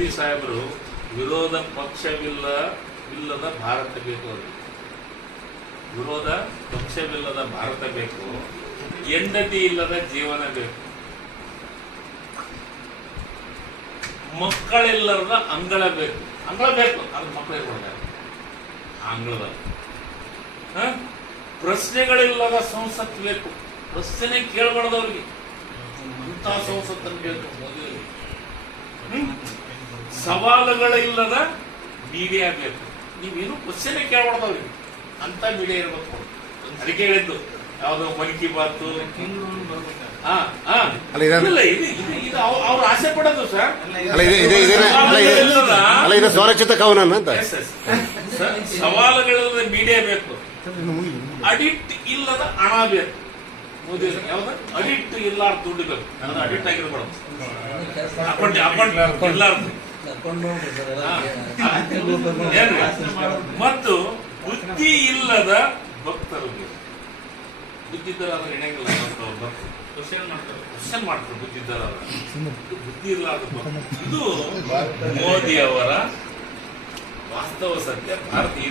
ಮೋದಿ ಸಾಹೇಬರು ವಿರೋಧ ಪಕ್ಷವಿಲ್ಲದ ಭಾರತ ಬೇಕು ಅವರಿಗೆ. ವಿರೋಧ ಪಕ್ಷವಿಲ್ಲದ ಭಾರತ ಬೇಕು, ಹೆಂಡತಿ ಇಲ್ಲದ ಜೀವನ ಬೇಕು, ಮಕ್ಕಳಿಲ್ಲದ ಅಂಗಳ ಬೇಕು. ಅಂಗಳ ಬೇಕು, ಅದು ಮಕ್ಕಳಿಗೆ ಕೊಡ್ತಾರೆ ಅಂಗಳದ. ಪ್ರಶ್ನೆಗಳಿಲ್ಲದ ಸಂಸತ್ ಬೇಕು, ಪ್ರಶ್ನೆ ಕೇಳಬಾರ್ದವ್ರಿಗೆ ಅಂತ ಸಂಸತ್ತನ್ನು ಬೇಕು ಮೋದಿಯವರಿಗೆ. ಸವಾಲುಗಳಿಲ್ಲದ ಮೀಡಿಯಾ ಬೇಕು, ನೀವೇನು ಕ್ವಶನ್ ಕೇಳಬಾರ್ದವ್ರಿಗೆ ಅಂತ ಮೀಡಿಯಾ ಇರಬೇಕು. ಅದಕ್ಕೆ ಹೇಳಿದ್ದು ಯಾವ್ದೋ ಮನ್ ಕಿ ಬಾತ್ ಅವ್ರು ಆಸೆ ಪಡೋದು ಸರ್. ಸ್ವರಚಿತ ಕವನ ಅಂತ ಸವಾಲುಗಳಿಲ್ಲದ ಮೀಡಿಯಾ ಬೇಕು, ಅಡಿಕ್ಟ್ ಇಲ್ಲದ ಹಣ ಬೇಕು. ಮೋದಿ ಯಾವ್ದು ಅಡಿಕ್ಟ್ ಇಲ್ಲಾರ ದುಡ್ಡು ಬೇಕು, ಅಡಿಕ್ಟ್ ಆಗಿರ್ಬಾರ್ದು, ಅಕೌಂಟ್ ಇಲ್ಲಾರ್ದು. ಮತ್ತು ಬುದ್ಧಿ ಇಲ್ಲದ ಭಕ್ತರು ಬೇಕು. ಬುದ್ಧಿದ್ದರಾದ್ರೆ ಹೆಣಗಿಲ್ಲ, ಕ್ವಶನ್ ಮಾಡ್ತಾರೆ ಬುದ್ಧಿದ್ದರಾದ್ರೆ. ಬುದ್ಧಿ ಇಲ್ಲಾರ್ದ ಭಕ್ತರು, ಇದು ಮೋದಿ ಅವರ ವಾಸ್ತವ ಸತ್ಯ. ಭಾರತೀಯ